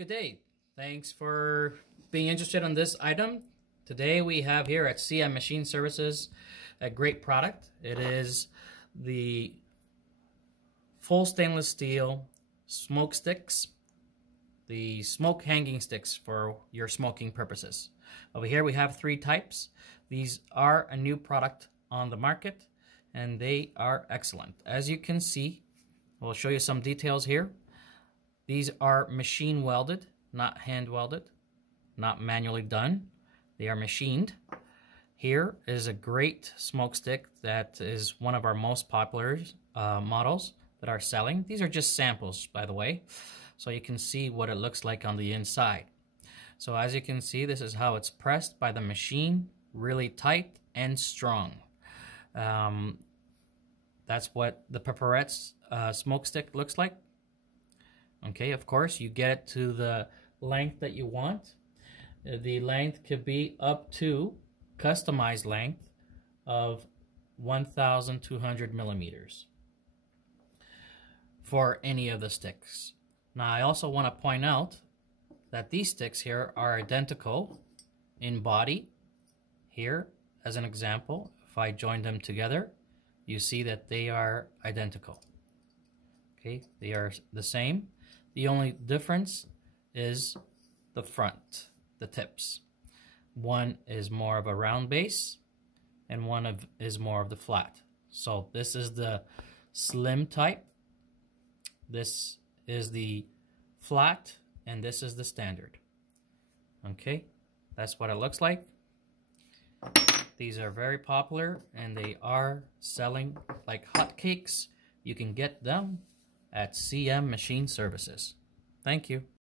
Good day. Thanks for being interested in this item. Today we have here at CM Machine Services a great product. It is the full stainless steel smoke sticks, the smoke hanging sticks for your smoking purposes. Over here we have three types. These are a new product on the market and they are excellent. As you can see, we'll show you some details here. These are machine welded, not hand welded, not manually done. They are machined. Here is a great smoke stick that is one of our most popular models that are selling. These are just samples, by the way, so you can see what it looks like on the inside. So as you can see, this is how it's pressed by the machine, really tight and strong. That's what the pepperettes smoke stick looks like. Okay, of course, you get it to the length that you want. The length could be up to customized length of 1,200 millimeters for any of the sticks. Now, I also want to point out that these sticks here are identical in body. Here, as an example, if I join them together, you see that they are identical. Okay, they are the same. The only difference is the front, the tips. One is more of a round base and one is more of the flat. So this is the slim type, this is the flat, and this is the standard. Okay, that's what it looks like. These are very popular and they are selling like hotcakes. You can get them at CM Machine Services. Thank you.